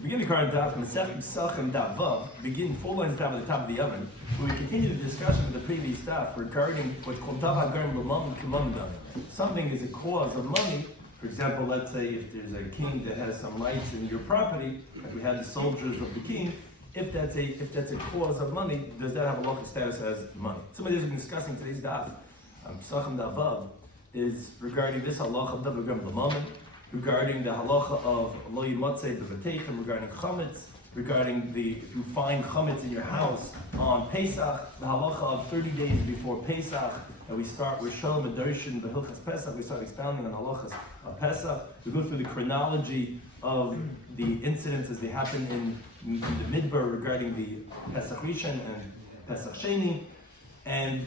Begin the current Daf, Pesachim Daf, begin 4 lines down at the top of the oven, where we continue the discussion of the previous Daf regarding what's called Daf HaGarim L'Mam K'Mam Daf. Something is a cause of money. For example, let's say if there's a king that has some rights in your property, like we had the soldiers of the king, if that's a cause of money, does that have a local status as money? Somebody who's been discussing today's Daf, Pesachim Daf, is regarding this halacha of Daf HaGarim L'Mam, regarding the halacha of lo yimatzei b'vatechem, regarding chametz, regarding if you find chametz in your house on Pesach, the halacha of 30 days before Pesach, and we start with Shalom Adorshin, the Hilchas Pesach, we start expounding on halachas of Pesach. We go through the chronology of the incidents as they happen in the Midbar regarding the Pesach Rishon and Pesach Sheni, and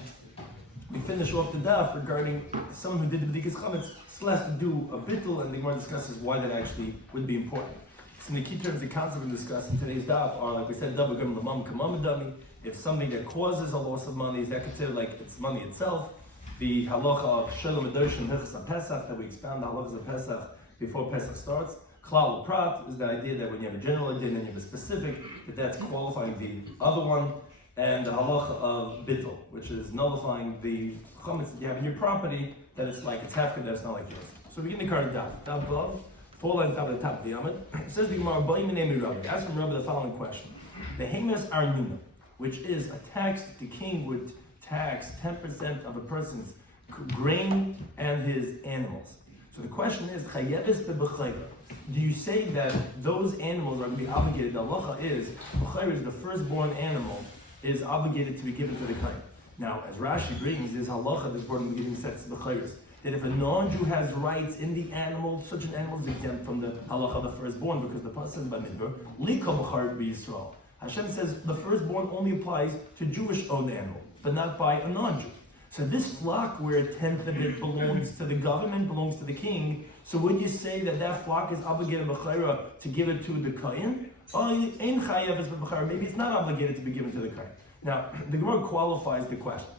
we finish off the daf regarding someone who did the B'dikas Chametz still has to do a bittul, and the Gemara discusses why that actually would be important. Some of the key terms the concept we discuss in today's daf are, like we said, Daf HaGarim L'Mam K'Mam Dami. If something that causes a loss of money, is that considered like it's money itself? The halacha of Shalom Adorshin Hilchas Pesach, that we expound the halachas of Pesach before Pesach starts. Klal Prat is the idea that when you have a general idea and then you have a specific, that's qualifying the other one. And the halacha of bittul, which is nullifying the chametz that you have in your property, that it's like it's half good, that's not like yours. So we begin the current daf. Daf Vav, 4 lines down at the top of the Yomid. It says the Gemara, Ba'im Nemi Rabbi. Ask from Rabbi the following question: the Hemes Arnuna, which is a tax the king would tax 10% of a person's grain and his animals. So the question is, Chayeves beBechayra. Do you say that those animals are going to be obligated? The halacha is Bechayra is the firstborn animal, is obligated to be given to the kohen. Now, as Rashi brings, there's halacha that's brought in the beginning sets the chayres, that if a non-Jew has rights in the animal, such an animal is exempt from the halacha of the firstborn, because the pasuk says by midbar, likol b'char b'Yisrael. Hashem says the firstborn only applies to Jewish-owned animal, but not by a non-Jew. So this flock, where a tenth of it belongs to the government, belongs to the king, so would you say that flock is obligated b'chayra to give it to the kohen? Maybe it's not obligated to be given to the kohen. Now, the Gemara qualifies the question.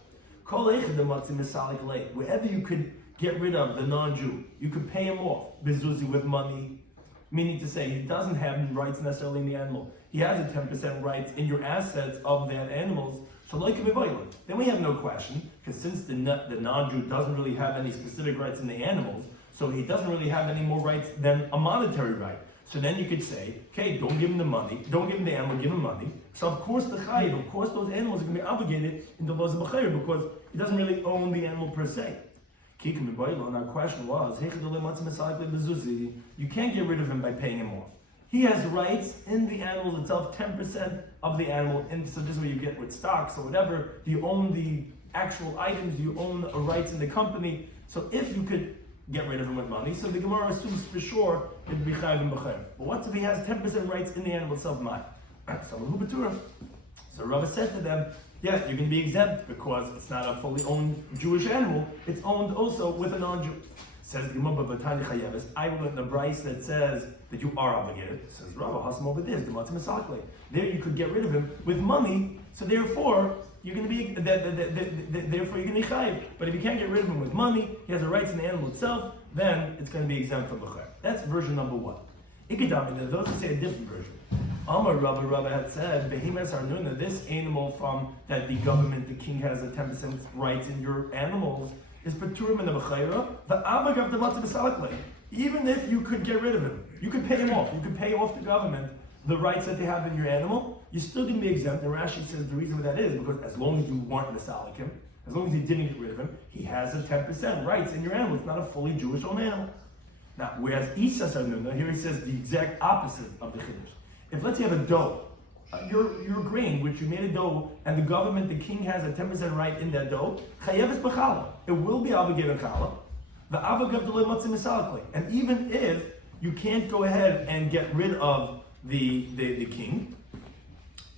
Wherever you could get rid of the non-Jew, you could pay him off bezuzi with money, meaning to say he doesn't have rights necessarily in the animal. He has a 10% rights in your assets of that animals. So then we have no question, because since the non-Jew doesn't really have any specific rights in the animals, so he doesn't really have any more rights than a monetary right. So then you could say, okay, don't give him the money, don't give him the animal, give him money. So of course those animals are going to be obligated in the laws of Bechayr, because he doesn't really own the animal per se. And our question was, you can't get rid of him by paying him off. He has rights in the animal itself, 10% of the animal, and so this is what you get with stocks or whatever. You own the actual items, you own rights in the company. So if you could get rid of him with money, so the Gemara assumes for sure it'd be chayv and b'chayr. But what if he has 10% rights in the animal itself? So Rabbi said to them, yes, you can be exempt because it's not a fully owned Jewish animal, it's owned also with a non-Jew. Says the Gemara, but I will in the Bryce that says that you are obligated. Says Rabbi Hasam over there, there you could get rid of him with money, so therefore you're going to be therefore you're going to be chayiv. But if you can't get rid of him with money, he has the rights in the animal itself, then it's going to be exempt from b'chayr. That's version number 1. Ikadam, those who say a different version. Amar Rabbi had said, Behemes Arnuna, this animal from that the government, the king has a 10% rights in your animals, is Peturim in the B'chayra, the Avag of the Matzah. Even if you could get rid of him, you could pay him off, you could pay off the government the rights that they have in your animal, you're still going to be exempt. And Rashi says the reason for that is because as long as you weren't Masalik him, as long as you didn't get rid of him, he has a 10% rights in your animal. It's not a fully Jewish owned animal. Now, whereas Isas Arnuna, here he says the exact opposite of the Chiddush. If let's say you have a dough, your grain, which you made a dough, and the government, the king has a 10% right in that dough, chayeves b'chala. It will be obligated in chala. The avagav delay matzim misalakli. And even if you can't go ahead and get rid of the king,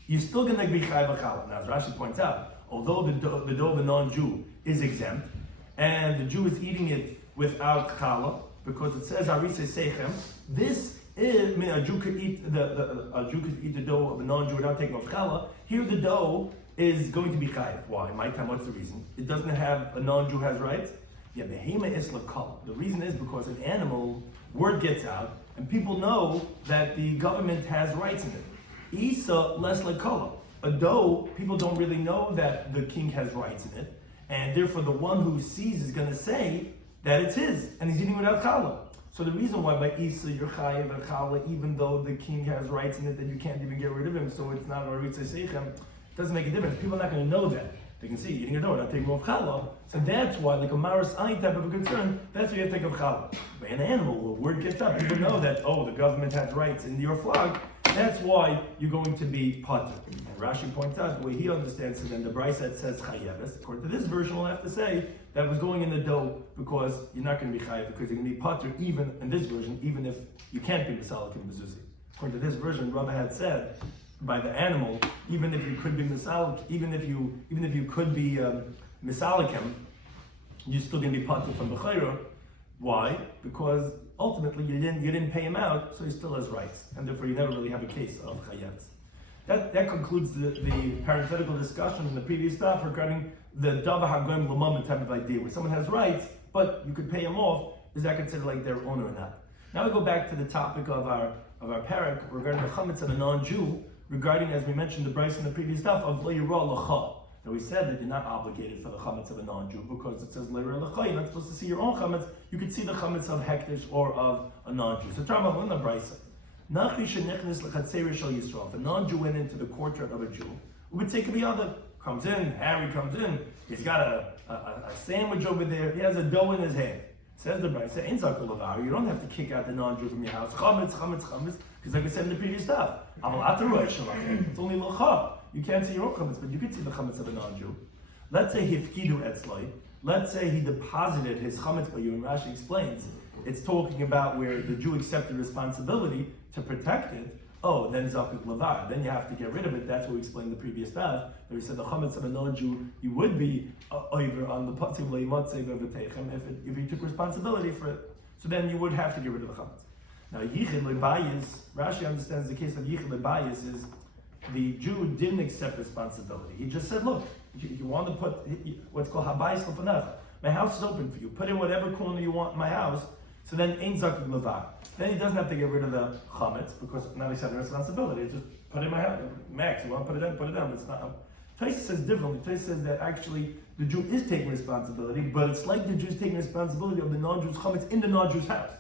you're still going to be chayev b'chala. Now, as Rashi points out, although the dough of a non-Jew is exempt, and the Jew is eating it without chala, because it says arisei seichem, this is, a Jew could eat the dough of a non-Jew without taking off challah. Here the dough is going to be chayiv. Why? My time, what's the reason? It doesn't have, a non-Jew has rights? Yeah, behema is lakala. The reason is because an animal, word gets out, and people know that the government has rights in it. Isa less like kola. Although people don't really know that the king has rights in it, and therefore the one who sees is going to say that it's his, and he's eating without challah. So the reason why by Isa you're chayav and challah, even though the king has rights in it, that you can't even get rid of him, so it's not a ritzay seichem, doesn't make a difference. People are not going to know that. They can see eating a dough, not taking off challah. So that's why, like a maris ayin type of a concern, that's why you have to take off challah. But an animal, where word gets up, people know that, oh, the government has rights in your flock. That's why you're going to be pater. And Rashi points out the way he understands it, and the Brisa says chayeves. According to this version, we'll have to say that was going in the dough because you're not going to be chayev, because you're going to be pater even in this version, even if you can't be misalik in mezuzah. According to this version, Rabbi had said by the animal, even if you could be misalik, even if you could be misalikim, you're still going to be pater from b'chayra. Why? Because ultimately you didn't pay him out, so he still has rights, and therefore you never really have a case of chayeves. That concludes the parenthetical discussion in the previous stuff regarding the davar hagoyim l'mamon type of idea, where someone has rights, but you could pay him off. Is that considered like their owner or not? Now we go back to the topic of our parak regarding the chametz of a non-Jew, regarding, as we mentioned, the brayso in the previous stuff of lo yirah l'cha. That we said that you're not obligated for the chametz of a non-Jew because it says lo yirah l'cha. You're not supposed to see your own chametz. You could see the chametz of hektish or of a non-Jew. So talking about in the brayso. If a non-Jew went into the courtyard of a Jew, we would say Kabiyada comes in, Harry comes in, he's got a sandwich over there, he has a dough in his hand. Says the Brayso, you don't have to kick out the non-Jew from your house. Chametz, because like I said in the previous stuff, it's only l'cha. You can't see your own chametz, but you could see the chametz of a non-Jew. Let's say hifkidu etzloi. Let's say he deposited his chametz by you, and Rashi explains, it's talking about where the Jew accepted responsibility to protect it. Oh, then zakuk lavar. Then you have to get rid of it. That's what we explained in the previous stuff. Where we said the chametz of a non-Jew, you would be over on the patzim leimatzei v'vetechem if he took responsibility for it. So then you would have to get rid of the chametz. Now yichid lebayis, Rashi understands the case of yichid lebayis is the Jew didn't accept responsibility. He just said, look, you want to put what's called habayis lefanecha. My house is open for you. Put in whatever corner you want in my house. So then ein zakuk levar. Then he doesn't have to get rid of the chametz because now he's having responsibility. Just put it in my house. Max, you want to put it in? Put it in. It's not. Taisa says differently. Taisa says that actually the Jew is taking responsibility, but it's like the Jew is taking responsibility of the non-Jew's chametz in the non-Jew's house.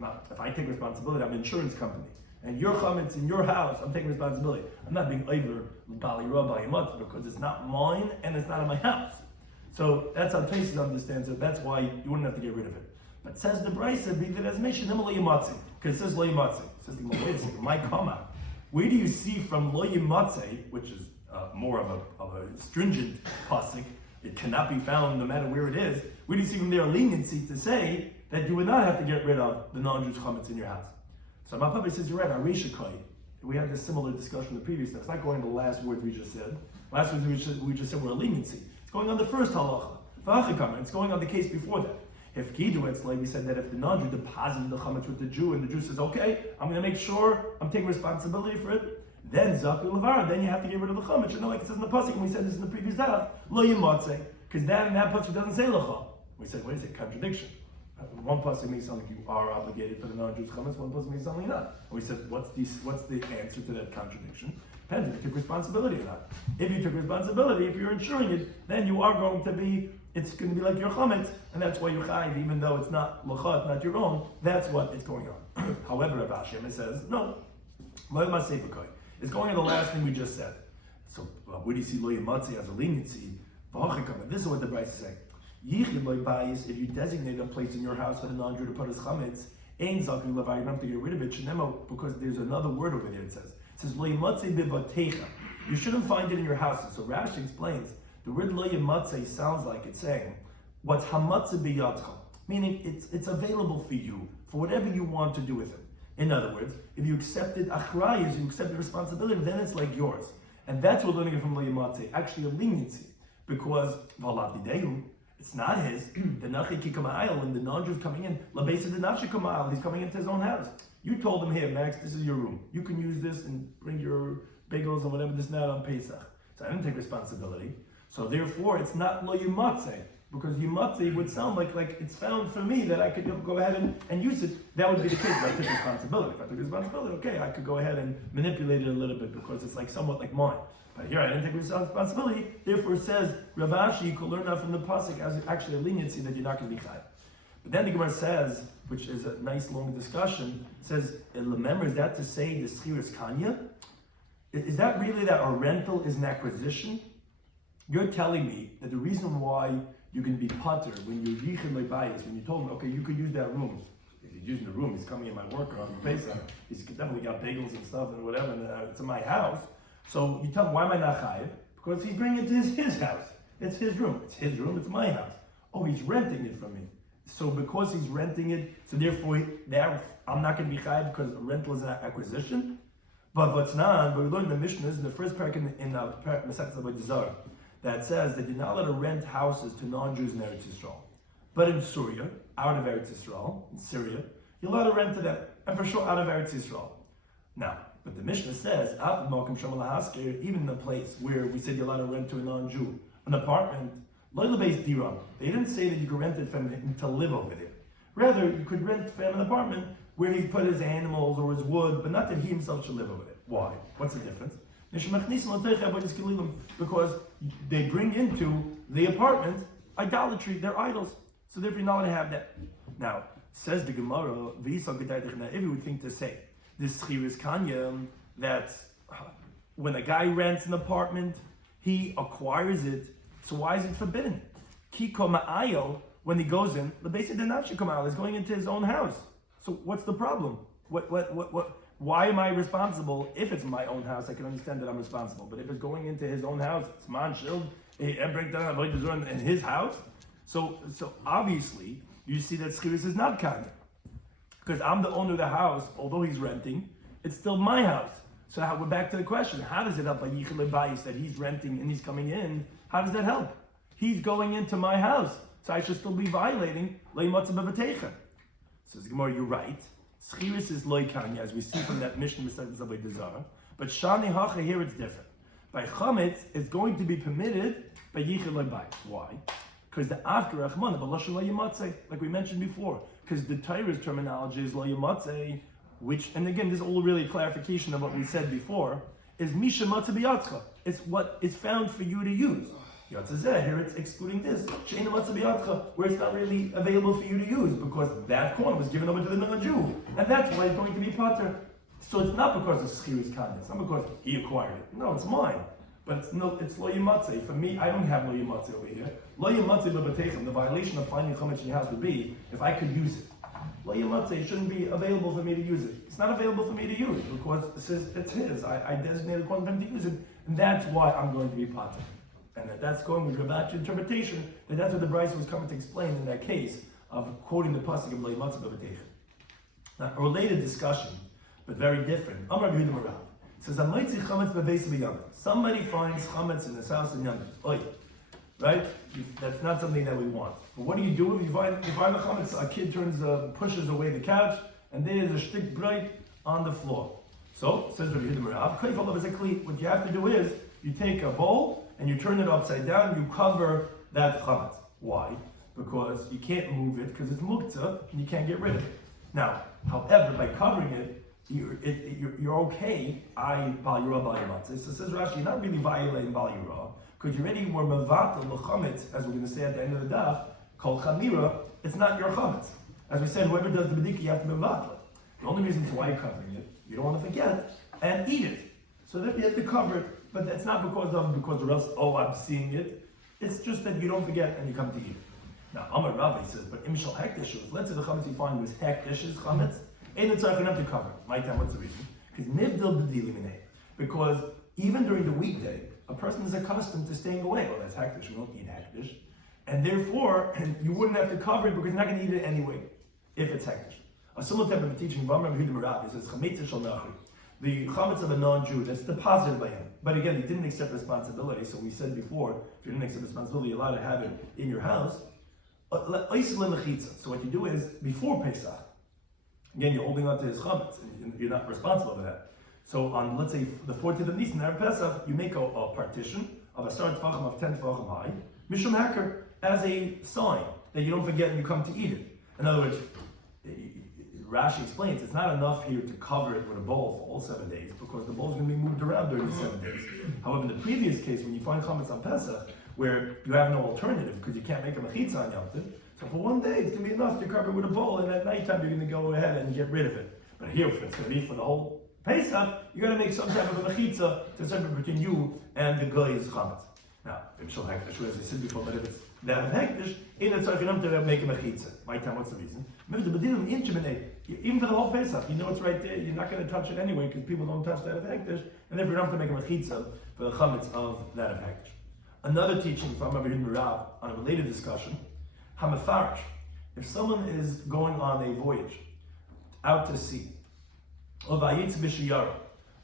Now, if I take responsibility, I'm an insurance company, and your chametz in your house, I'm taking responsibility. I'm not being over bali rabbi yamot because it's not mine and it's not in my house. So that's how Taisa understands it. That's why you wouldn't have to get rid of it. But says the Brisa, because it says lo yimatze. It says, wait a second, my comma. Where do you see from lo yimatze, which is more of a stringent pasuk, it cannot be found no matter where it is. Where do you see from there a leniency to say that you would not have to get rid of the non-Jewish chametz in your house? So my Papa says, you're right, Arishakai. We had this similar discussion in the previous time. It's not going to the last words we just said. Last words we just said were a leniency. It's going on the first halacha. It's going on the case before that. If Kidu Etzlai, we said that if the non-Jew deposited the chametz with the Jew, and the Jew says, okay, I'm going to make sure I'm taking responsibility for it, then Zakul Levar, then you have to get rid of the chametz. You know, like it says in the pasuk, and we said this in the previous daf, Lo Yimatze, because that in that pasuk doesn't say Lecha. We said, wait a second, contradiction. One pasuk makes sound like you are obligated for the non-Jew's chametz, one pasuk makes sound like not. And we said, what's the answer to that contradiction? Depends if you took responsibility or not. If you took responsibility, if you're insuring it, then you are going to be, it's going to be like your chametz, and that's why you're chayiv, even though it's not lecha, it's not your own. That's what is going on. However, Rabbi Shloimy says no. It's going on the last thing we just said. So where do you see lo yimatze as a leniency? This is what the Brisa is saying. Yichid lo bayis, if you designate a place in your house for the non-Jew to put his chametz, ein zakin levar, you don't have to get rid of it. Shenema, because there's another word over there. It says lo yimatze bivatecha. You shouldn't find it in your houses. So Rashi explains. The word lo yimatze sounds like it's saying, what's hamatze biyadcha, meaning it's available for you, for whatever you want to do with it. In other words, if you accepted achrayas, you accepted responsibility, then it's like yours. And that's what we're learning from lo yimatze, actually a leniency, because it's not his. The nachi kikamayil, when the non-Jew's coming in, labesa the nachi kamayil, he's coming into his own house. You told him, here, Max, this is your room. You can use this and bring your bagels or whatever this now on Pesach. So I didn't take responsibility. So therefore, it's not lo yimatze. Because Yimatze would sound like it's found for me that I could go ahead and use it. That would be the case if I took responsibility. If I took responsibility, okay, I could go ahead and manipulate it a little bit because it's like somewhat like mine. But here I didn't take responsibility. Therefore, it says Rav Ashi, you could learn that from the pasuk as actually a leniency that you're not going to be chayav. But then the Gemara says, which is a nice long discussion, says, remember, is that to say the shiur is kanya? Is that really that a rental is an acquisition? You're telling me that the reason why you can be pater when you're yichud lebayis, when you told him, okay, you could use that room. If he's using the room, he's coming in my worker on Pesach. He's definitely got bagels and stuff and whatever, and it's in my house. So you tell him, why am I not chayiv? Because he's bringing it to his house. It's his room. It's his room. It's my house. Oh, he's renting it from me. So because he's renting it, so therefore I'm not going to be chayiv because rental is an acquisition. But what's not, but we learned in the Mishnah in the first parak in the Pesachim Daf that says that you're not allowed to rent houses to non-Jews in Eretz Yisrael. But in Syria, out of Eretz Yisrael, in Syria, you're allowed to rent to them, and for sure out of Eretz Yisrael. Now, but the Mishnah says, even in the place where we said you're allowed to rent to a non-Jew, an apartment, they didn't say that you could rent it from him to live over there. Rather, you could rent from an apartment where he put his animals or his wood, but not that he himself should live over there. Why? What's the difference? Because they bring into the apartment idolatry, they're idols. So therefore you're not going to have that. Now, says the Gemara, if you would think to say, this shiur is kanya, that when a guy rents an apartment, he acquires it, so why is it forbidden? Kiko ma'ayo, when he goes in, the basic denafshikomal is going into his own house. So what's the problem? Why am I responsible? If it's my own house, I can understand that I'm responsible. But if it's going into his own house, it's man shield, break down in his house. So obviously, you see that shiur is not kanya. Because I'm the owner of the house, although he's renting, it's still my house. So we're back to the question, how does it help by yichud lebayis that he's renting and he's coming in? How does that help? He's going into my house, so I should still be violating leimatzah b'vateicha. Says Gemara, you're right. Shiur is loy kanya, as we see from that Mishnah but shani hacha, here it's different. By chametz, it's going to be permitted by yichud lebayis. Why? Because the after rachman, b'lashon lo yimatzeh, like we mentioned before. Because the Torah's terminology is lo yimatzeh, which, and again, this is all really a clarification of what we said before, is misha matzeh b'yadcha. It's what is found for you to use. Yatzeh, here it's excluding this, she'ena matzeh b'yadcha, where it's not really available for you to use, because that corn was given over to the non-Jew. And that's why it's going to be pater. So it's not because of shiur is kanya, it's not because he acquired it. No, it's mine. But it's lo yimatzeh. For me, I don't have lo yimatzeh over here. Lo yimatzeh b'batechem, the violation of finding chametz in your house would be if I could use it. Lo yimatzeh shouldn't be available for me to use it. It's not available for me to use because it says it's his. I designated one for him to use it, and that's why I'm going to be pater. And that's going with Rav interpretation, that that's what the Bryce was coming to explain in that case of quoting the pasuk of lo yimatzeh b'batechem. Now, a related discussion, but very different. Amar Yehuda Marav says, somebody finds chametz in his house in Yom Tov. Right? That's not something that we want. But what do you do if you find the chametz? A kid pushes away the couch, and there's a shtick bright on the floor. So, says Rabbi Yehuda Marav, what you have to do is, you take a bowl, and you turn it upside down, you cover that chametz. Why? Because you can't move it, because it's muktzah, and you can't get rid of it. Now, however, by covering it, you're okay. Bal Yura Bal Yimatzeh. So says Rashi, you're not really violating Bal Yura because you already were mevatel l'chametz, as we're going to say at the end of the daf, called chamira. It's not your chametz. As we said, whoever does the bedikah, you have to mevatel it. The only reason why you're covering it, you don't want to forget and eat it. So that you have to cover it, but that's not because or else, I'm seeing it. It's just that you don't forget and you come to eat it. Now, Amar Ravi says, but imshal hekdeshus. Let's say the chametz you find was hekdeshus chametz. Ain't it enough to cover? My time, what's the reason? Because even during the weekday, a person is accustomed to staying away. Well, that's hekdesh. We don't eat hekdesh, and therefore you wouldn't have to cover it because you're not going to eat it anyway if it's hekdesh. A similar type of teaching, Rabbi Shloimy Schwartzberg says the chametz of a non-Jew that's deposited by him. But again, he didn't accept responsibility. So we said before, if you didn't accept responsibility, you're allowed to have it in your house. So what you do is before Pesach. Again, you're holding on to his chametz, and you're not responsible for that. So on, let's say, the 14th of Nisan, Erev Pesach, you make a partition of a certain tefachim of 10 tefachim high, mishum hacker, as a sign that you don't forget and you come to eat it. In other words, Rashi explains it's not enough here to cover it with a bowl for all 7 days because the bowl is going to be moved around during the 7 days. However, in the previous case, when you find chametz on Pesach, where you have no alternative because you can't make a mechitza on Yom Tov, so for 1 day it's going to be enough to cover it with a bowl, and at nighttime you're going to go ahead and get rid of it. But here, if it's going to be for the whole Pesach, you got to make some type of a mechitza to separate between you and the goy's chametz. Now, as I said before, but if it's that of hektish, in the tzarchinam to make a mechitza. My time, what's the reason? Even for the whole Pesach, you know it's right there. You're not going to touch it anyway because people don't touch that of hektish, and therefore you don't have to make a mechitza for the chametz of that of hektish. Another teaching from Rabbi Shloimy Schwartzberg on a related discussion: hamafarish. If someone is going on a voyage out to sea, or shiur,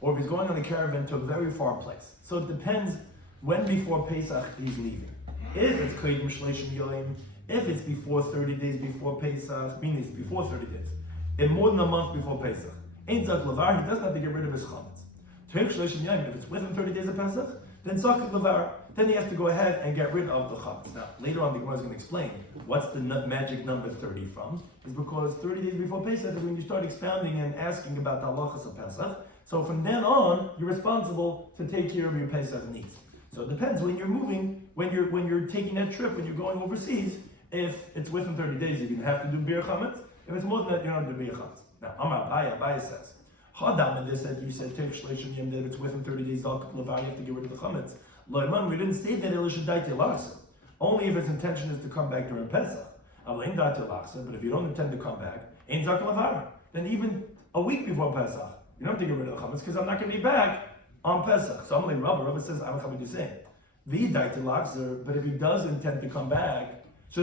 or if he's going on a caravan to a very far place, so it depends when before Pesach he's leaving. If it's kodim shleishim yoyim, if it's before 30 days before Pesach, meaning it's before 30 days, and more than a month before Pesach, ein zak lavar, he doesn't have to get rid of his chametz. If it's within 30 days of Pesach, then zak lavar, then he has to go ahead and get rid of the chametz. Now, later on the Gemara is going to explain what's the magic number 30 from, is because 30 days before Pesach is when you start expounding and asking about the halachas of Pesach. So from then on, you're responsible to take care of your Pesach needs. So it depends when you're moving, when you're taking that trip, when you're going overseas. If it's within 30 days, you're going to have to do bir chametz. If it's more than that, you don't have to do bir chametz. Now, Amar Abaya says, Hadam, and this that you said that it's within 30 days, you have to get rid of the chametz. Loiman, we didn't say that only if its intention is to come back during Pesach. But if you don't intend to come back, then even a week before Pesach, you don't have to get rid of the chametz because I'm not going to be back on Pesach. So I'm like Rabbi says, I don't know what you're saying. But if he does intend to come back, so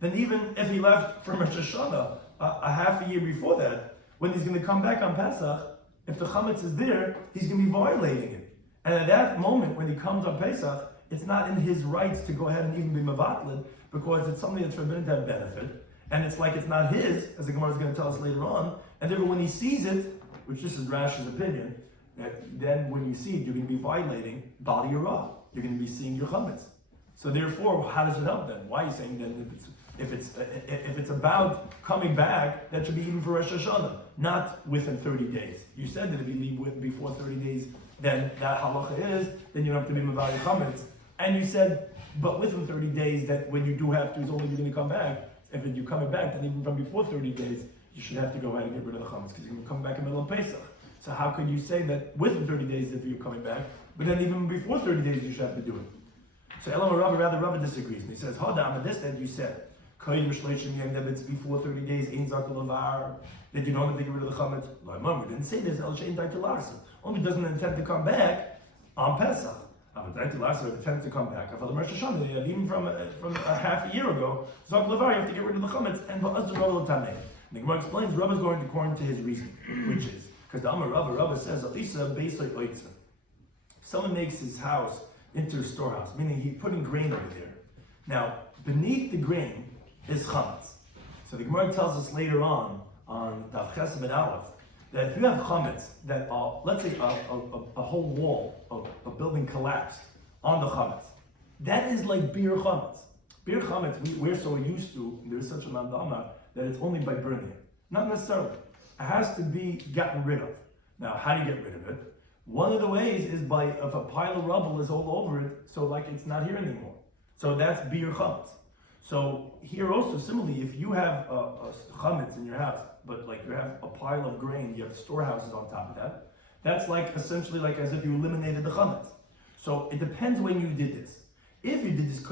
then even if he left from Rosh Hashanah a half a year before that, when he's going to come back on Pesach, if the chametz is there, he's going to be violating it. And at that moment, when he comes on Pesach, it's not in his rights to go ahead and even be mevatled because it's something that's forbidden to have benefit, and it's like it's not his, as the Gemara is going to tell us later on. And therefore, when he sees it, which this is Rashi's opinion, then when you see it, you're going to be violating Bal Yirah. You're going to be seeing your chametz. So therefore, how does it help then? Why are you saying then if it's about coming back, that should be even for Rosh Hashanah, not within 30 days? You said that if you leave before 30 days, then that halacha is, then you don't have to be mevatel chametz. And you said, but within 30 days, that when you do have to, is only going to come back. If you're coming back, then even from before 30 days, you should have to go ahead and get rid of the chametz because you're going to come back in the middle of Pesach. So how could you say that within 30 days if you're coming back, but then even before 30 days you should have to do it? So Elam Rabbi disagrees, and he says, Hadam, this that you said, that it's before 30 days, that you don't have to get rid of the chametz. We didn't say this, only doesn't intend to come back on Pesach. If it intends to come back, even from a half a year ago, you have to get rid of the chametz, and the Gemara explains, Rabbi is going according to his reason, which is, because the Amar Rabbi says, someone makes his house into a storehouse, meaning he's putting grain over there. Now, beneath the grain is chametz. So the Gemara tells us later on Daf Yomi Aleph, that if you have chametz that let's say a whole wall, a building collapsed on the chametz, that is like bir chametz. Bir chametz, we're so used to, there's such a mandama, that it's only by burning it. Not necessarily. It has to be gotten rid of. Now, how do you get rid of it? One of the ways is by, if a pile of rubble is all over it, so like it's not here anymore. So that's bir chametz. So here also, similarly, if you have a chametz in your house, but like you have a pile of grain, you have storehouses on top of that, that's like essentially like as if you eliminated the chametz. So it depends when you did this. If you did this if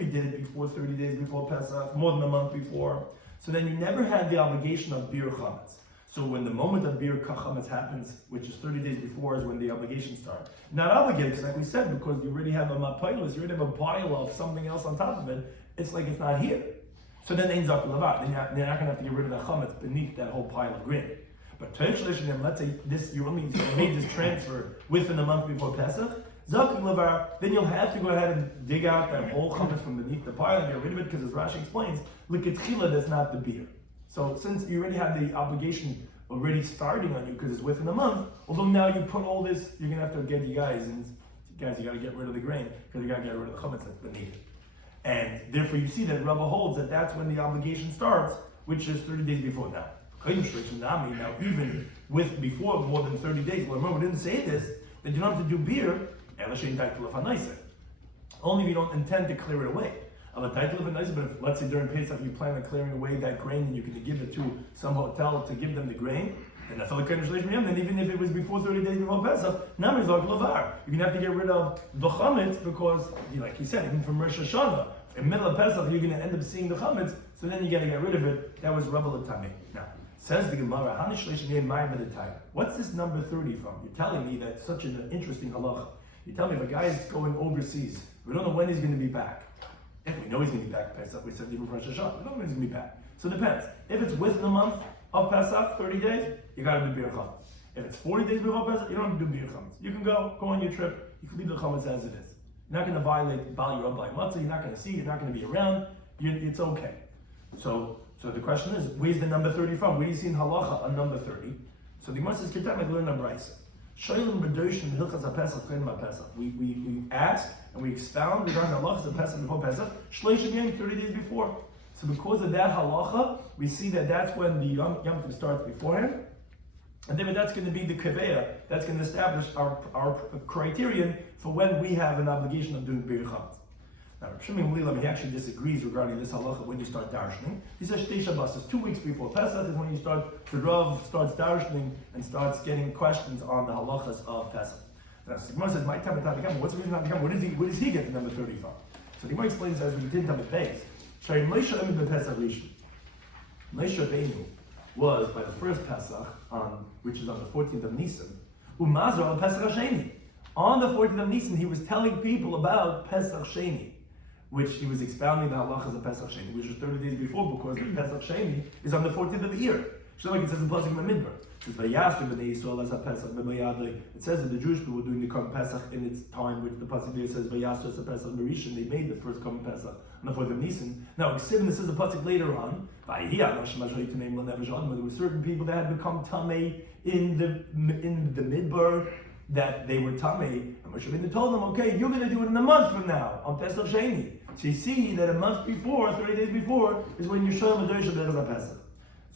you did it before 30 days before Pesach, more than a month before, so then you never had the obligation of bir chametz. So when the moment of bir chametz happens, which is 30 days before, is when the obligation starts. Not obligated, because like we said, because you already have a mapailas, you already have a pile of something else on top of it, it's like it's not here. So then ein zak lavar, then you're not going to have to get rid of the chametz beneath that whole pile of grain. But let's say you only made this transfer within a month before Pesach, zak lavar, then you'll have to go ahead and dig out that whole chametz from beneath the pile and get rid of it, because as Rashi explains, l'ketchila, that's not the beer. So since you already have the obligation already starting on you because it's within a month, although now you put all this, you're going to have to get you guys and guys, you got to get rid of the grain because you got to get rid of the chametz that's beneath it. And therefore you see that Rava holds that that's when the obligation starts, which is 30 days before that. Now even with before more than 30 days, well, remember we didn't say this, that you don't have to do beer, only if you don't intend to clear it away. But if, let's say during Pesach you plan on clearing away that grain and you're going to give it to some hotel to give them the grain, and that's all the then even if it was before 30 days before Pesach, you're going to have to get rid of the chametz because, like you said, even from Rosh Hashanah, in the middle of Pesach you're going to end up seeing the chametz, so then you got to get rid of it. That was Rabbi Latame. Now, says the Gemara, what's this number 30 from? You're telling me that's such an interesting halacha. You tell me if a guy is going overseas, we don't know when he's going to be back. If we know he's going to be back Pesach, we said even for Rosh Hashanah, we don't know when he's going to be back. So it depends. If it's within the month of Pesach, 30 days, you got to do beer chametz. If it's 40 days before Pesach, you don't have to do beer chametz. You can go on your trip, you can leave the chametz as it is. You're not going to violate Bal Yerah B'lai Matzah, you're not going to see, you're not going to be around, it's okay. So the question is, where's the number 30 from? Where do you see in halacha a number 30? So the Gemara says, Ketam learn a brayso. We ask and we expound regarding the halachas of Pesach before Pesach, 30 days before. So because of that halacha, we see that that's when the Yom Tov starts beforehand. And then that's going to be the kaveya, that's going to establish our criterion for when we have an obligation of doing bir chametz. Now, Rabbi Shloimy Schwartzberg, he actually disagrees regarding this halacha when you start darshaning. He says Shtei Shabbos is 2 weeks before Pesach is when you start, the Rav starts darshaning and starts getting questions on the halachas of Pesach. Now, Sigmar says, my time what's the reason not become? Where does he get the number 30 from? So the Gemara explains as we did Tamid Beis. Shari Moshe Emin BePesach Rishon. Moshe Rabbeinu was by the first Pesach, which is on the 14th of Nisan, Umazra al Pesach Hasheni. On the 14th of Nisan, he was telling people about Pesach Sheni, which he was expounding the halachas of Pesach Sheni, which is 30 days before, because the Pesach Sheni is on the 14th of the year. Just like it says in Pesachim Midbar. It says that the Jewish people were doing the Korban Pesach in its time, which the pasuk there says Vayasu as a Pesach Merishon. They made the first Korban Pesach on the 4th of Nisan. Now, except this is a pasuk later on. There were certain people that had become tamei in the Midbar, that they were tamei, and Moshe Rabbeinu told them, okay, you're going to do it in a month from now on Pesach Sheni. So you see that a month before, 30 days before, is when you're showing the Dorsha of Pesach.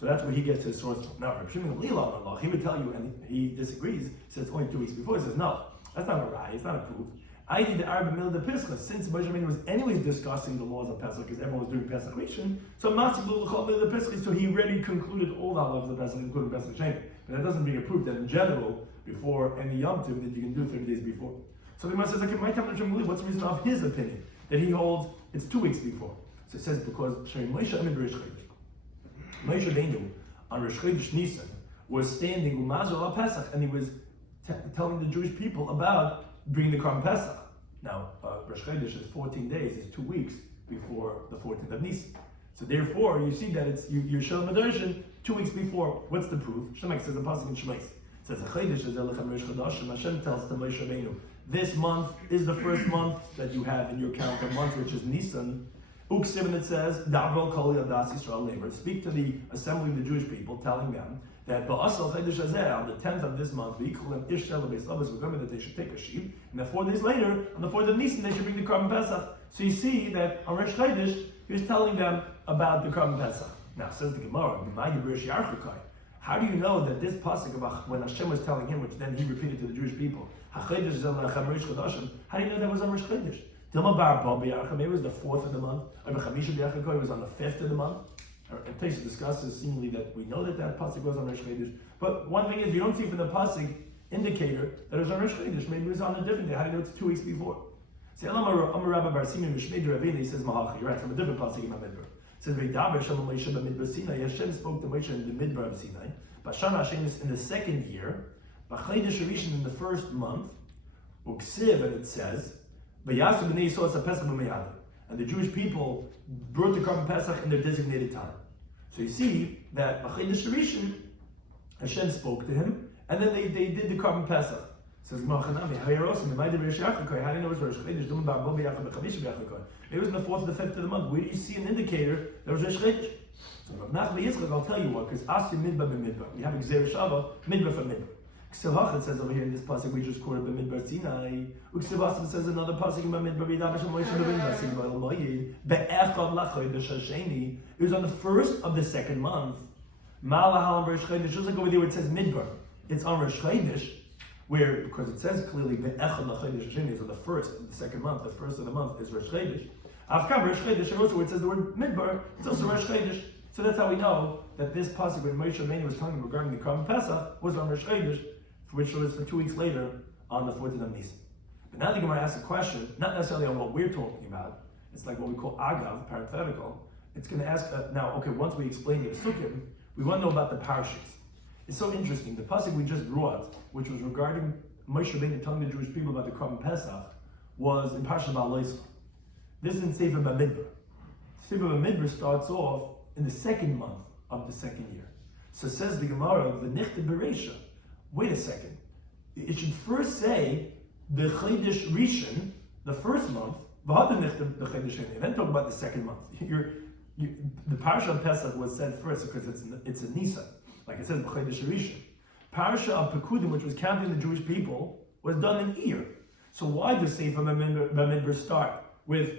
So that's where he gets his source from. Now, Rabbi Shloimy Schwartzberg, he would tell you, and he disagrees, he says it's only 2 weeks before. He says, no, that's not a raya, it's not a proof. I did the Arba Middle of Pesach, since Moshe Rabbeinu was anyways discussing the laws of Pesach, because everyone was doing Pesach Rishon, so Matzibul L'chol Middle of Pesach, so he already concluded all the laws of Pesach, including Pesach Sheni. But that doesn't bring a proof that in general, before any Yom Tov, that you can do 30 days before. So the Gemara says, okay, my time what's the reason of his opinion? That he holds it's 2 weeks before. So it says, because Moshe Rabbeinu on Rosh Chodesh Nisan was standing Umazor al Pesach, and he was telling the Jewish people about bringing the Korban Pesach. Now, Rosh Chodesh is 14 days, it's 2 weeks before the 14th of Nisan. So therefore, you see that it's you're showing Madorshin 2 weeks before. What's the proof? Shemek says the pasuk in Shemais. It says Hashem tells to Moshe Rabbeinu, this month is the first month that you have in your calendar month, which is Nisan. Uksiv, it says, Dabro Kol Yadas Yisrael Lemer. Speak to the assembly of the Jewish people, telling them that Ba'asal Chodesh Hazeh, on the 10th of this month, V'yichulem Ish Shel Beis Avos V'gomer, that they should take a sheep, and then 4 days later, on the 4th of Nisan, they should bring the Korban Pesach. So you see that on Rosh Chodesh, he was telling them about the Korban Pesach. Now, says the Gemara, how do you know that this pasuk about when Hashem was telling him, which then he repeated to the Jewish people, how do you know that was on Rosh Chodesh? Maybe it was the 4th of the month, or it was on the 5th of the month. And Taisa discusses seemingly that we know that pasuk was on Rosh Chodesh. But one thing is, you don't see from the pasuk indicator that it was on Rosh Chodesh. Maybe it was on a different day. How do you know it's 2 weeks before? Say, Rabbi Bar Simeon Mishmei Ravina, he says Mahachi. You're right, from a different pasuk in Midbar. It says Veidaber Shem Moshe b'Midbar Sinai. Hashem spoke to Moshe in the Midbar of Sinai. Bashana Hashem is in the 2nd year. B'Chodesh Rishon in the 1st month. Uksiv, and it says. And the Jewish people brought the Korban Pesach in their designated time. So you see that B'Chodesh Rishon, Hashem spoke to him, and then they did the Korban Pesach. Says how do you know it was Rosh Chodesh? It was in the 4th or the 5th of the month. Where do you see an indicator that was Rosh Chodesh? So I'll tell you what, because Asi Midbar b'Midbar. We have Gzeir Shava, Midbar for Midbar. Ksevach says over here in this pasuk we just quoted B'midbar Sinai. Uksevach says another pasuk in B'midbar B'Dav Hashem Moshe B'Midbar Sinai L'Moyed Be'echad L'Chodesh Hasheni. It was on the first of the second month. Malahal Rosh Chodesh. Just like over there where it says Midbar, it's on Rosh Chodesh, where because it says clearly Be'echad L'Chodesh Hasheni, so the first of the second month, the first of the month is Rosh Chodesh. Afkam Rosh Chodesh, and also where it says the word Midbar, it's also Rosh Chodesh. So that's how we know that this pasuk when Moshe Rabbeinu was talking regarding the Korban Pesach was on Rosh Chodesh, which was for 2 weeks later on the 14th of Nisan. But now the Gemara asks a question, not necessarily on what we're talking about. It's like what we call agav, parenthetical. It's going to ask now. Okay, once we explain the Pesachim, we want to know about the parashas. It's so interesting. The pasuk we just brought, which was regarding Moshe Rabbeinu telling the Jewish people about the Korban Pesach, was in Parashat Ba'aloscha. This is in Sefer Bamidbar. Sefer Bamidbar starts off in the second month of the second year. So says the Gemara, V'nichte Bereisha. Wait a second. It should first say the Chodesh Rishon, the first month, and then talk about the second month. The Parasha of Pesach was said first because it's a Nisan, like it says Chodesh Rishon. Parasha of Pekudim, which was counting the Jewish people, was done in Iyar. So why does Sefer Bamidbar start with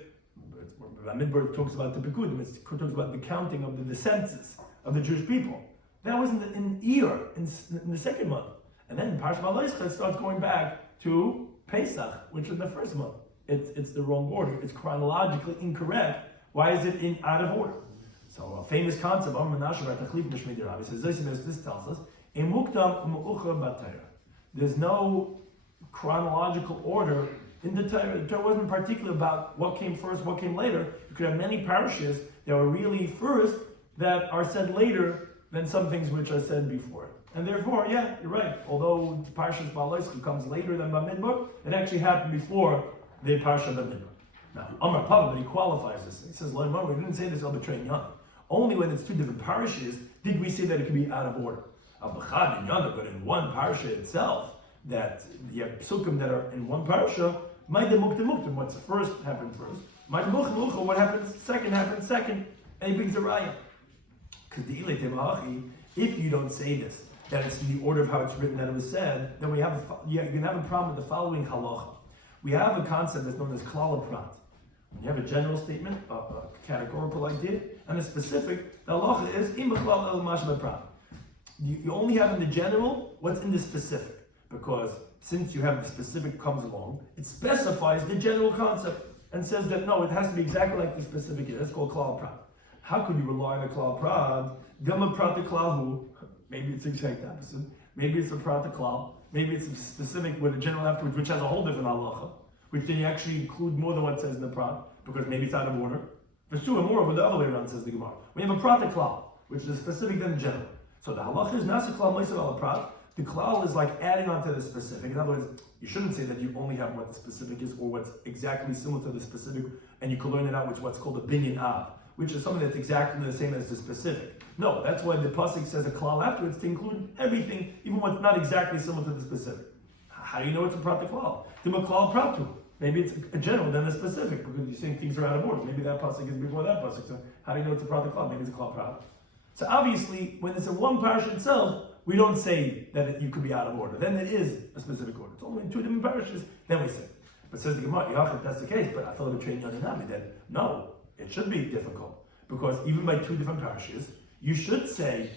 Bamidbar talks about the Pekudim, it talks about the counting of the census of the Jewish people. That was in Iyar, in the second month. And then Parashat Ba'aloscha starts going back to Pesach, which is the first month. It's the wrong order. It's chronologically incorrect. Why is it out of order? So a famous concept, this tells us, there's no chronological order in the Torah. The Torah wasn't particular about what came first, what came later. You could have many parashas that were really first that are said later than some things which are said before. And therefore, yeah, you're right. Although Parashat Ba'aloscha comes later than Bamidbar, it actually happened before the Parashat Bamidbar. Now, Amar Papa, but he qualifies this. He says, we didn't say this Betraying Yana. Only when it's two different parashas did we say that it could be out of order. But in one parasha itself, that you have psukim that are in one parasha, what's first happened first. What happens second. And he brings a raya. If you don't say this, that it's in the order of how it's written, that it was said, then you can have a problem with the following halacha. We have a concept that's known as klal prat. When you have a general statement, a categorical idea, and a specific, the halacha is im b'chlal el mashma prat. You only have in the general what's in the specific, because since you have the specific comes along, it specifies the general concept and says that no, it has to be exactly like the specific is. That's called klal prat. How could you rely on a klal prat? Gama prat klahu. Maybe it's the exact opposite. Maybe it's a prat klal. Maybe it's a specific with a general afterwards, which has a whole different halacha, which then you actually include more than what says in the prat, because maybe it's out of order. There's two or more, but the other way around, says the Gemara. We have a prat klal, which is specific than the general. So the halacha is nasa klal moisav ala prat. The klal is like adding on to the specific. In other words, you shouldn't say that you only have what the specific is or what's exactly similar to the specific, and you can learn it out, which is what's called a binyan av, which is something that's exactly the same as the specific. No, that's why the pasuk says a klal afterwards to include everything, even what's not exactly similar to the specific. How do you know it's a prat klal? The klal pratu. Maybe it's a general, then a specific, because you're saying things are out of order. Maybe that pasuk is before that pasuk. So how do you know it's a prat klal? Maybe it's a klal prat. So obviously, when it's in one parasha itself, we don't say that you could be out of order. Then it is a specific order. It's only in two different parashas, then we say. But says the Gemara, if that's the case, but I thought it would train Yonanami, then no, it should be difficult. Because even by two different parashas, you should say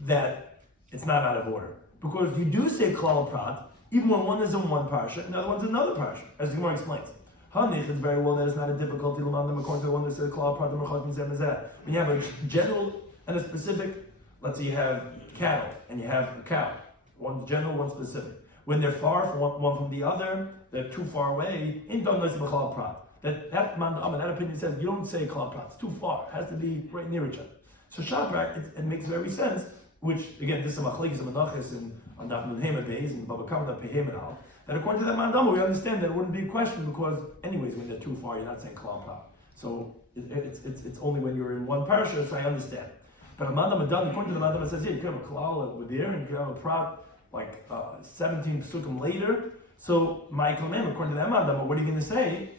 that it's not out of order. Because you do say klal prat, even when one is in one parasha, and the other one's in another parasha, as the Gemara explains. Hanich is very well that it's not a difficulty to learn them according to the one that says klal prat, when you have a general and a specific, let's say you have cattle and you have a cow, one's general, one's specific. When they're far from one from the other, they're too far away, in don't listen to klal prat. That opinion says you don't say klal prat, it's too far, it has to be right near each other. So Shabbat, it makes very sense, which again, this is a machlekes and menachos on Daf Yomi days and Baba Kama Daf Pehem and all. That according to that mandama, we understand that it wouldn't be a question because, anyways, when they're too far, you're not saying klal prat. So it's only when you're in one parasha, so I understand. But according to the mandama, it says here you can have a klal over there and you can have a prat like 17 psukim later. So my command, according to that mandama, what are you going to say?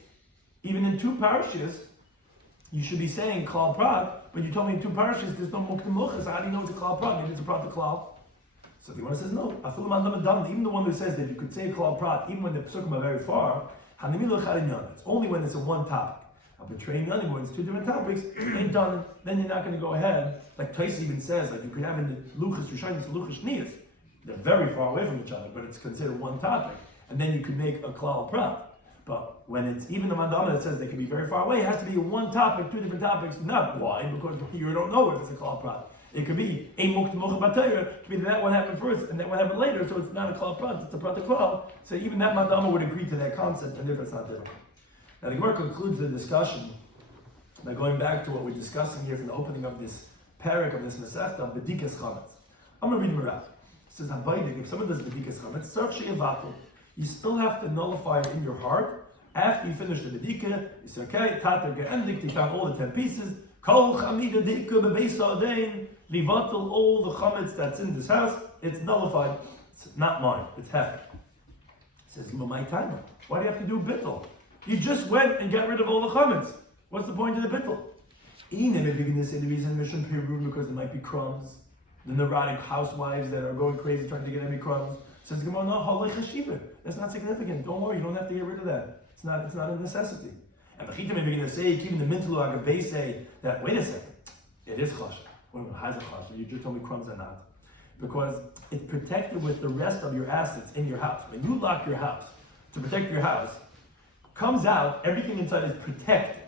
Even in two parashas, you should be saying klal prat, but you told me in two parashas there's no muktim muchas. So how do you know it's a klal prat? Maybe it's a prat to klal. So the Gemara says no. Even the one who says that you could say klal prat even when the psukim are very far, it's only when it's a one topic. When it's two different topics, ain't done. Then you're not going to go ahead. Like Tais even says, like you could have in the luchas rishonis and luchas shniyas. They're very far away from each other, but it's considered one topic. And then you could make a klal prat. But when it's even the mandama that says they can be very far away, it has to be one topic, two different topics. Not why, because you don't know if it's a klal prat. It could be a mukta mocha batayr. It could be that one happened first and that one happened later, so it's not a klal prat, it's a prat klal. So even that mandama would agree to that concept, and if it's not different. Now the Gemara concludes the discussion by going back to what we're discussing here from the opening of this parak of this Masechta of Bedikas Chametz. I'm going to read Merav. It says, if someone does Bedikas Chametz, tzarich sheyevatel. You still have to nullify it in your heart. After you finish the Bedika, you say, okay, tater ge'endik, you found all the 10 pieces. Kol chamida dika bebeis ha'adein, livatel, all the chametz that's in this house, it's nullified. It's not mine, it's hefker. It says, my timer. Why do you have to do bittul? You just went and got rid of all the chametz. What's the point of the bittul? Even if you're going to say the reason mission period because there might be crumbs, the neurotic housewives that are going crazy trying to get every crumb. Says Gemara, no, halay chashiva. That's not significant. Don't worry, you don't have to get rid of that. It's not a necessity. And the chitim, if you're going to say, keeping the mental agave, say that, wait a second, it is chashiv. Well, how's it chashiv? You just told me crumbs are not. Because it's protected with the rest of your assets in your house. When you lock your house to protect your house, comes out, everything inside is protected.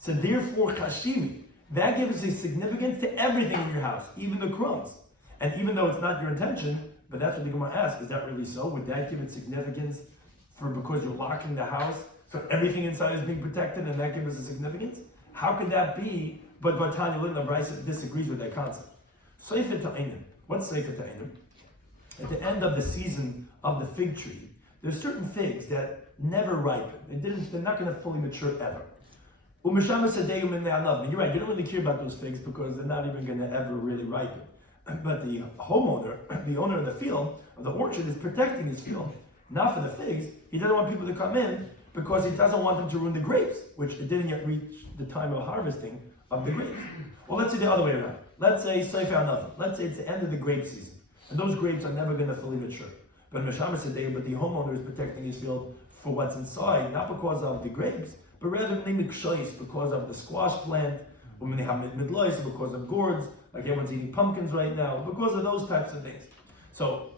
So therefore, chashivi, that gives a significance to everything in your house, even the crumbs. And even though it's not your intention, but that's what the Gemara asks, is that really so? Would that give it significance for because you're locking the house, so everything inside is being protected, and that gives it a significance? How could that be? But Tanya Little Bryce disagrees with that concept. Seifet ta'anim. What's Seifet ta'anim? At the end of the season of the fig tree, there's certain figs that never ripen. They're not going to fully mature ever. You're right, you don't really care about those figs because they're not even going to ever really ripen. But the homeowner, the owner of the field, of the orchard, is protecting his field. Not for the figs. He doesn't want people to come in because he doesn't want them to ruin the grapes, which it didn't yet reach the time of harvesting of the grapes. Well, let's say the other way around. Let's say Sefer. Let's say it's the end of the grape season. And those grapes are never going to fully mature. But the homeowner is protecting his field for what's inside, not because of the grapes, but rather because of the squash plant, because of gourds, like everyone's eating pumpkins right now, because of those types of things. So,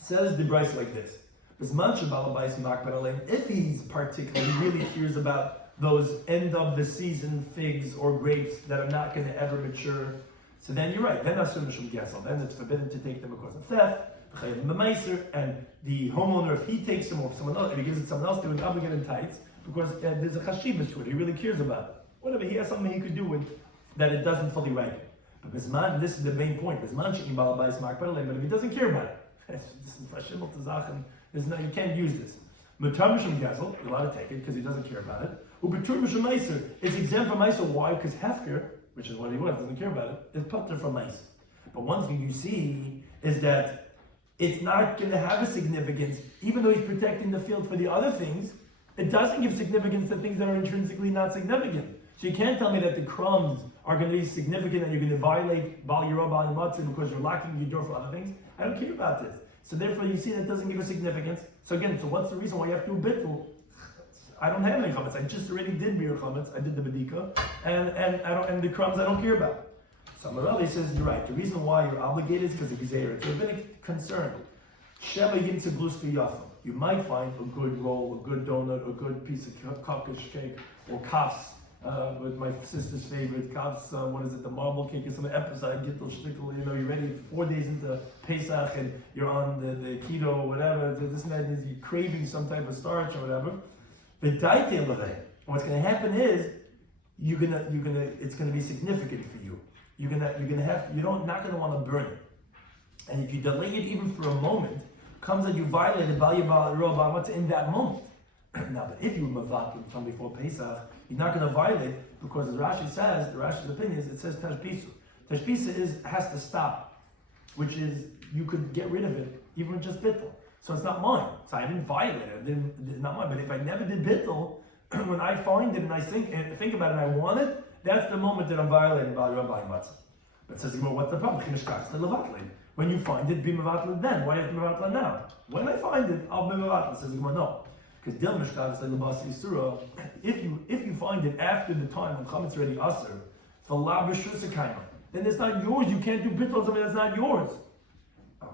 says the Bryce like this: if he's particularly really cares about those end of the season figs or grapes that are not going to ever mature, so then you're right. Then it's forbidden to take them because of theft. And the homeowner, if he takes them or someone else, if he gives it to someone else, they would obligate him tights because there's a chashivas to it. He really cares about it. Whatever, he has something he could do with that it doesn't fully ripen. But Bisman, this is the main point. But if he doesn't care about it, you can't use this. You're allowed to take it because he doesn't care about it. It's exempt from Meiser. Why? Because Hefker, which is what he was, doesn't care about it, is putter from Meiser. But one thing you see is that it's not going to have a significance, even though he's protecting the field for the other things. It doesn't give significance to things that are intrinsically not significant. So you can't tell me that the crumbs are going to be significant and you're going to violate Bal Yiro, Bal Yimatzah because you're locking your door for other things. I don't care about this. So therefore you see that doesn't give a significance. So again, so what's the reason why you have to do bittul? I don't have any chametz. I just already did mir chametz. I did the bedika, and the crumbs I don't care about. So Morelli says you're right. The reason why you're obligated is because of Gezeirah. It's a rabbinic concern. Sheva yimtza gluska yafim. You might find a good roll, a good donut, a good piece of kakish cake, or kafs, with my sister's favorite, kafs, the marble cake, is some episode, gittel, shtickle, you're ready 4 days into Pesach, and you're on the keto, or whatever, this and that, and you're craving some type of starch, or whatever. What's going to happen is, it's going to be significant for you. You're not going to want to burn it. And if you delay it even for a moment, comes that you violated in that moment. Now, but if you were mavakim from before Pesach, you're not going to violate because as Rashi says, the Rashi's opinion is, it says tashbisu. Tashbisa has to stop, which is you could get rid of it even with just bittul. So it's not mine. So I didn't violate it. It's not mine. But if I never did bittul, when I find it and I think about it and I want it, that's the moment that I'm violating Bal Yiro, Bal Yimatzah. But it says, what's the problem? When you find it, be mevatla then. Why have to mevatla now? When I find it, I'll be mevatla. Says the Gemara, no. Because Dil Mishkav said Labas Yisura, if you find it after the time when Chametz already Aser, then it's not yours. You can't do bittul something that's not yours.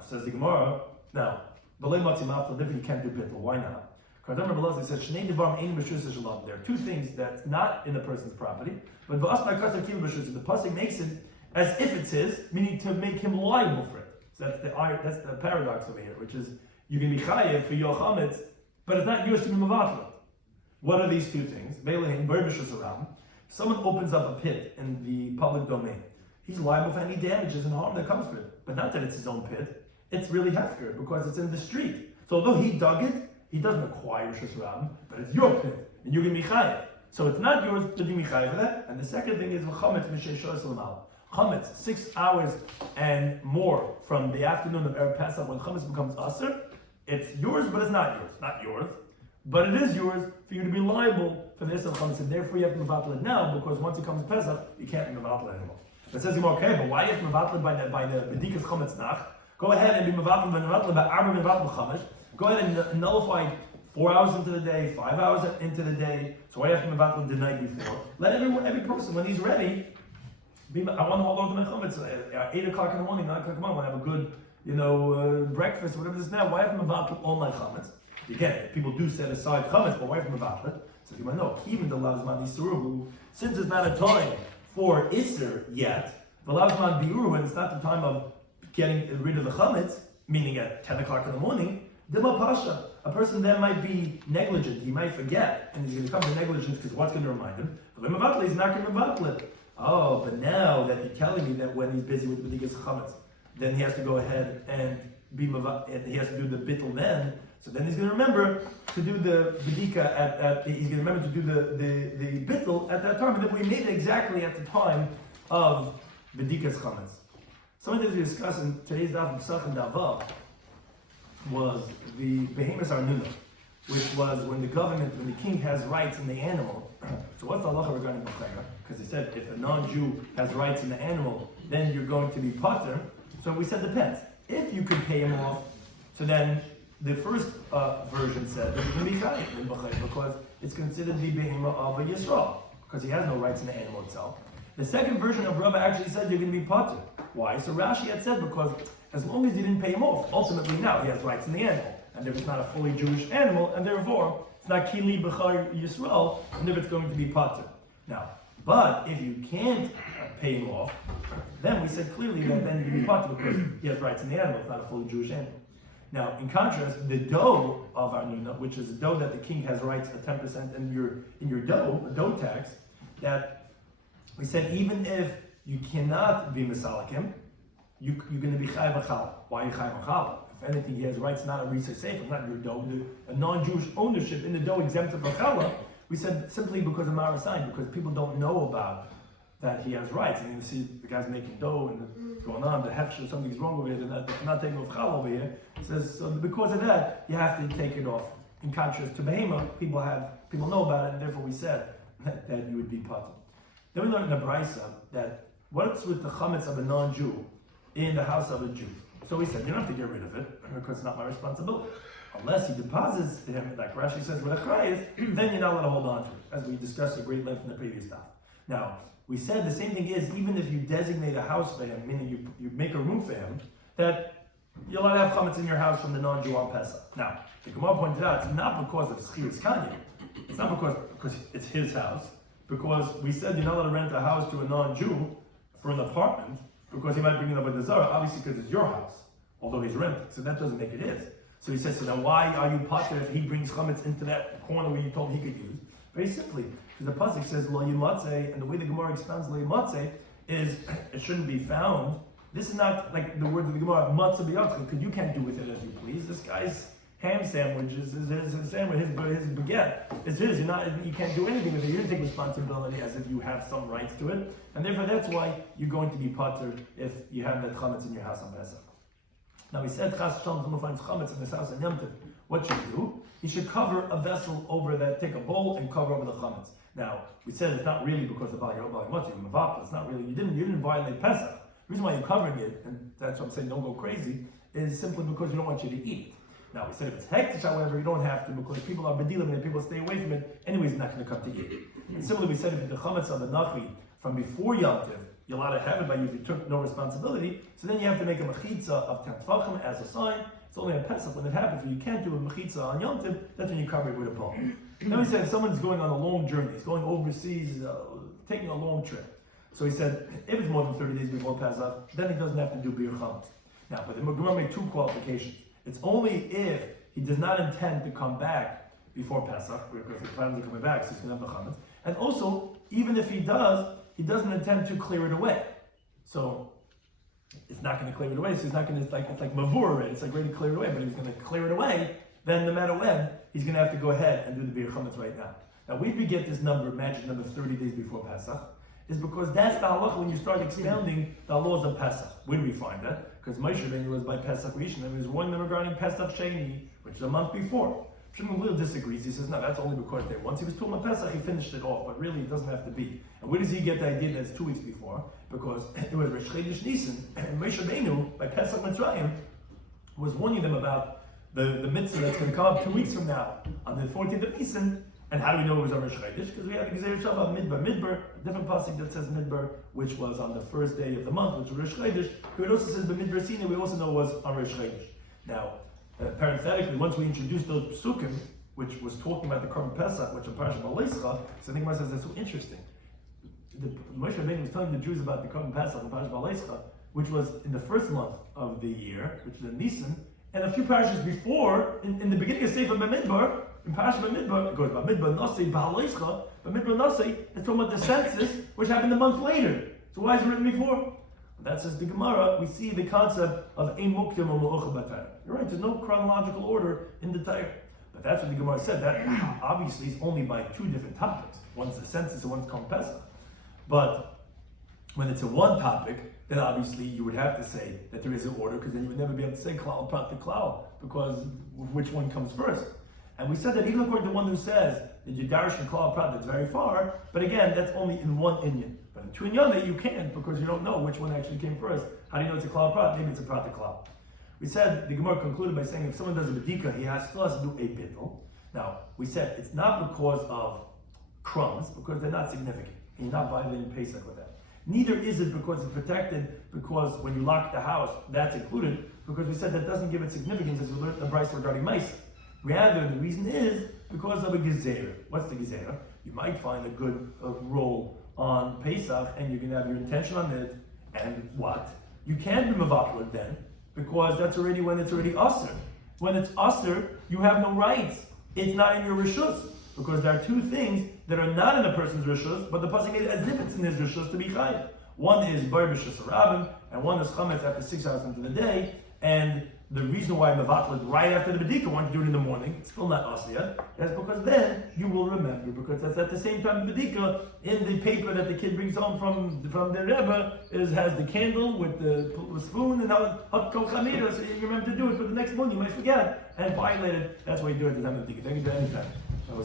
Says the Gemara, now, you can't do bittul. Why not? Because Rabbi said, there are two things that's not in the person's property, but the pasuk makes it as if it's his, meaning to make him liable for it. So that's the paradox over here, which is you can be chayev for your chametz, but it's not yours to be mevatla. What are these two things? Someone opens up a pit in the public domain. He's liable for any damages and harm that comes from it. But not that it's his own pit. It's really hefker because it's in the street. So although he dug it, he doesn't acquire Rishus Rabim, but it's your pit, and you can be chayev. So it's not yours to be chayev for that. And the second thing is chametz 6 hours and more from the afternoon of Erev Pesach when chametz becomes aser. It's yours, but it's not yours. Not yours, but it is yours for you to be liable for the Isser chametz, and therefore you have to mevatla it now because once it comes Pesach, you can't mevatla anymore. It says okay, but why you have to mevatla by the bedikas chametz nach? Go ahead and be mevatla by arba mevatla chametz. Go ahead and nullify 4 hours into the day, 5 hours into the day. So why you have to mevatla the night before? Let every person when he's ready. I want to hold on to my chametz 8 o'clock in the morning, 9 o'clock in the morning. I have a good, breakfast, whatever it is now. Why have to mevatla all my chametz? Again, people do set aside chametz, but why have to mevatla? So you might know, even the lavzman isuru, since it's not a time for isser yet, the lavzman biuru, when it's not the time of getting rid of the chametz, meaning at 10 o'clock in the morning, Dima Pasha, a person then might be negligent, he might forget, and he's going to come to negligence because what's going to remind him? He's not going to mevatla it. Oh, but now that you're telling me that when he's busy with bedikas chametz, then he has to go ahead and and he has to do the bittul then. So then he's going to remember to do the bedika he's going to remember to do the bittul at that time. And then we made it exactly at the time of bedikas chametz. Something that we discussed in today's Daf Pesachim Daf was the behemoth arnuna, which was when the king has rights in the animal. So what's the halacha regarding b'chayra? Because he said if a non-Jew has rights in the animal, then you're going to be pater. So we said depends. If you could pay him off, so then the first version said that you can be chayiv in b'chayra because it's considered the behemoth of a Yisrael because he has no rights in the animal itself. The second version of Rava actually said you're going to be pater. Why? So Rashi had said because as long as you didn't pay him off, ultimately now he has rights in the animal, and if it's not a fully Jewish animal, and therefore it's not kili b'char Yisrael, and if it's going to be pater. Now, but if you can't pay him off, then we said clearly that then you can be pater because he has rights in the animal, it's not a fully Jewish animal. Now, in contrast, the dough of Arnuna, which is a dough that the king has rights at 10% in your dough, a dough tax, that we said even if you cannot be misalakim, you're going to be chayav b'chala. Why are you chayav b'chala? If anything, he has rights not a risa sefer, not your dough. A non-Jewish ownership in the dough exempt of b'chala. We said simply because of marasayin, because people don't know about that he has rights. And you see the guy's making dough and going on, the hefsher, something's wrong over here, they're not taking off b'chala over here. It says, so because of that, you have to take it off. In contrast to behemoth, people know about it, and therefore we said that you would be patur. Then we learned in the Brisa that what's with the chametz of a non-Jew in the house of a Jew? So we said, you don't have to get rid of it because it's not my responsibility. Unless he deposits him, like Rashi says, with a chrayis, then you're not allowed to hold on to it, as we discussed at great length in the previous Daf. Now, we said the same thing is, even if you designate a house for him, meaning you make a room for him, that you're allowed to have chametz in your house from the non-Jew on Pesach. Now, the Gemara pointed out, it's not because of Schias Kanya. It's not because it's his house, because we said you're not allowed to rent a house to a non-Jew for an apartment, because he might bring it up with the Zara, obviously because it's your house, although he's renting, so that doesn't make it his. So he says, so now why are you pater if he brings chametz into that corner where you told him he could use? Very simply, because the pasuk says lo yimatzeh, and the way the Gemara expounds lo yimatzeh is it shouldn't be found. This is not like the words of the Gemara matzah b'yadcha, because you can't do with it as you please. This guy's ham sandwich is his sandwich, his baguette is his. You can't do anything with it. You didn't take responsibility as if you have some rights to it, and therefore that's why you're going to be pater if you have that chametz in your house on Pesach. Now we said chas shalom someone finds chametz in his house on Yom Tov. What should he do? He should cover a vessel over that. Take a bowl and cover over the chametz. Now we said it's not really because of Bali Matzah, it's not really. You didn't violate Pesach The reason why you're covering it, and that's what I'm saying, don't go crazy, is simply because you don't want you to eat it. Now, we said if it's hektish, however, you don't have to, because people are bedilim and people stay away from it, anyways, it's not going to come to eat it. And similarly, we said if the chametz on the nachi from before Yom Tov, you're allowed to have it by you if you took no responsibility, so then you have to make a mechitza of 10 tefachim as a sign. It's only on Pesach when it happens. When you can't do a mechitza on Yom Tov, that's when you cover it with a bone. Then we said if someone's going on a long journey, he's going overseas, taking a long trip. So he said, if it's more than 30 days before Pesach, then he doesn't have to do bir chametz. Now, but the Gemara made two qualifications. It's only if he does not intend to come back before Pesach, because he plans on coming back, so he's going to have the chametz. And also, even if he doesn't intend to clear it away. So it's not going to clear it away. So he's not going to. It's like mavur already. It's like ready to clear it away. But if he's going to clear it away, then no matter when, he's going to have to go ahead and do the bir chametz right now. Now, we get this number, magic number, 30 days before Pesach, is because that's the halacha when you start expounding the laws of Pesach. Where do we find that? Because Moshe Rabbeinu was by Pesach Rishon, and there was one regarding Pesach Sheni, which is a month before. Shimon Lil disagrees. He says, no, that's only because there. Once he was talking about Pesach, he finished it off, but really it doesn't have to be. And where does he get the idea that it's 2 weeks before? Because it was Rosh Chodesh Nisan, and Moshe Rabbeinu, by Pesach Mitzrayim, was warning them about the mitzvah that's going to come up 2 weeks from now, on the 14th of Nisan. And how do we know it was on Rosh Chodesh? Because we have the Gezeirah Shabbat Midbar, a different pasuk that says Midbar, which was on the first day of the month, which was Rosh Chodesh. It also says the Midbar Sinai, we also know was on Rosh Chodesh. Now, parenthetically, once we introduced those psukim, which was talking about the Korban Pesach, which in Parashat Baleischa, so I think Gemara says that's so interesting. Moshe Rabbeinu was telling the Jews about the Korban Pesach in Parashat Baleischa, which was in the first month of the year, which is in Nisan, and a few parashas before, in the beginning of Sefer Bamidbar, in Parashat Bamidbar, it goes Bamidbar Nasei Baleischa, Bamidbar Nasei, it's talking about the census, which happened a month later. So why is it written before? That says the Gemara, we see the concept of Ein Muktim or Me'ucha B'Torah. You're right, there's no chronological order in the Torah. But that's what the Gemara said. That obviously is only by two different topics. One's the census and one's Korban Pesach. But when it's a one topic, then obviously you would have to say that there is an order, because then you would never be able to say Klal Prat to Klal, because which one comes first. And we said that even according to one who says that you darish and Klal Prat, that's very far, but again, that's only in one inyan. But in two inyan, you can't, because you don't know which one actually came first. How do you know it's a Klal Prat? Maybe it's a Prat to Klal. We said, the Gemara concluded by saying if someone does a bedika, he still has to do a bittul. Now, we said it's not because of crumbs, because they're not significant. And you're not violating Pesach with that. Neither is it because it's protected, because when you lock the house, that's included, because we said that doesn't give it significance as we learned the price regarding mice. Rather, the reason is because of a gezeirah. What's the gezeirah? You might find a good roll on Pesach, and you can have your intention on it, and what? You can't be mevatel then, because that's already when it's already aser. When it's aser, you have no rights. It's not in your rishus, because there are two things that are not in a person's rishus, but the pasuk made it as if it's in his rishus to be chayiv. One is bar b'shus rabim, and one is chametz after 6 hours into the day. And the reason why mevatel right after the bedika, want to do it in the morning, it's still not aser yet, is because then you will remember, because that's at the same time the bedika, in the paper that the kid brings home from the Rebbe, has the candle with the spoon and hot kol chamira, so you remember to do it, but the next morning you might forget and violate it. That's why you do it at the time of the bedika. Thank you to any time. So